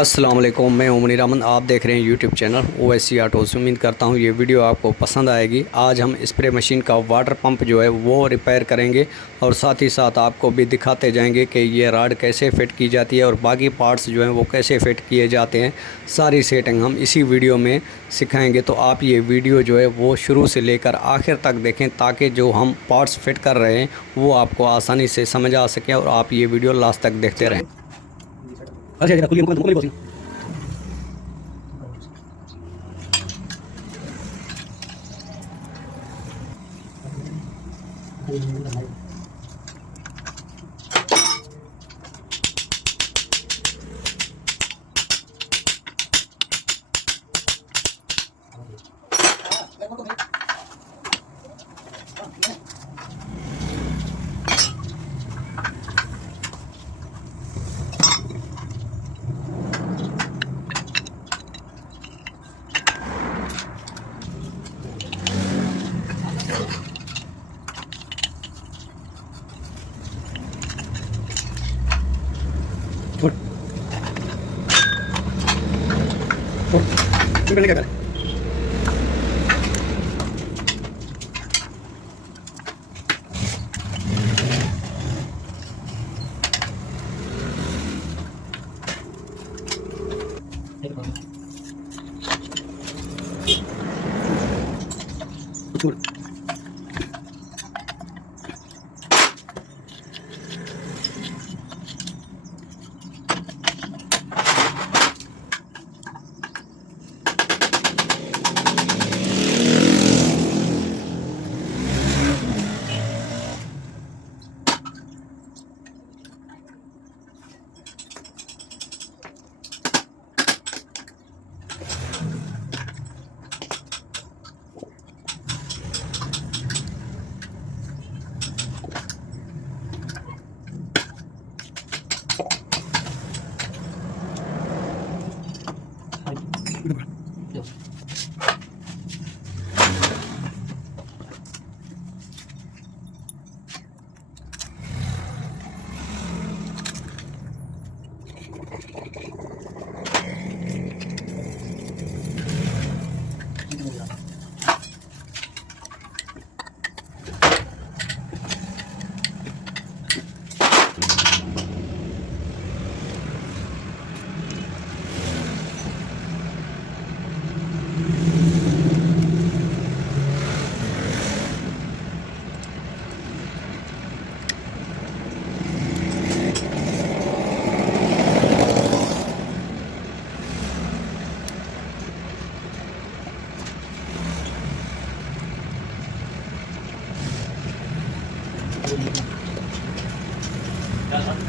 अस्सलामुअलैकुम, मैं उमनी रामन। आप देख रहे हैं यूट्यूब चैनल ओवाisi ऑटोज़। उम्मीद करता हूँ ये वीडियो आपको पसंद आएगी। आज हम स्प्रे मशीन का वाटर पंप जो है वो रिपेयर करेंगे और साथ ही साथ आपको भी दिखाते जाएंगे कि ये रॉड कैसे फ़िट की जाती है और बाकी पार्ट्स जो हैं वो कैसे फ़िट किए जाते हैं। सारी सेटिंग हम इसी वीडियो में सिखाएँगे, तो आप ये वीडियो जो है वो शुरू से लेकर आखिर तक देखें ताकि जो हम पार्ट्स फ़िट कर रहे हैं वो आपको आसानी से समझ आ सके और आप ये वीडियो लास्ट तक देखते रहें। क्या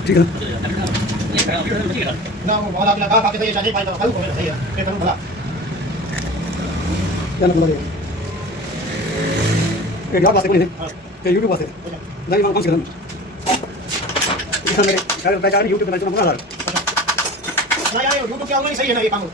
ठीक है ना, वो वाला लगा काके सही जाने पाएगा कल को मेरा सही है मैं करूं भला क्या बोल रहे हैं ये यार बात कोई नहीं ये यूट्यूब बात है नहीं मैं कौन सी करूं इधर मेरे शायद पहचान यूट्यूब पे मैं बना रहा ना यार यूट्यूब क्या होगा नहीं सही है ना ये काम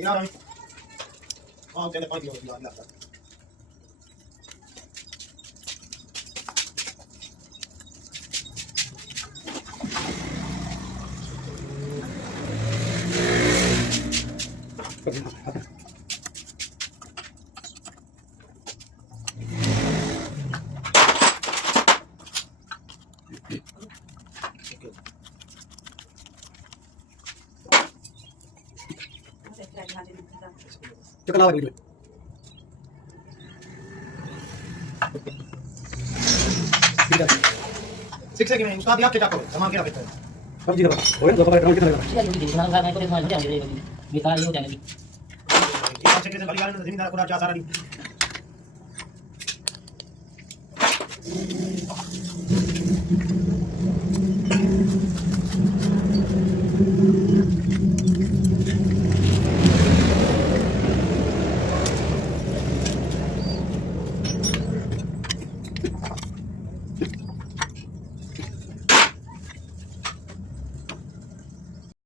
Tingnan namin. Tiyan pa yung lahat. Cek kenal lagi dulu. Siksa gini, Ustaz lihat kita kok, sama kira kita. Kamu jadi apa? Oh ya, berapa kali kita lagi? Iya, jadi mana saya naik ke sana nanti jadi kita ini udah nanti. Kita cek kita balik lagi, zimindar kurang jasa lagi.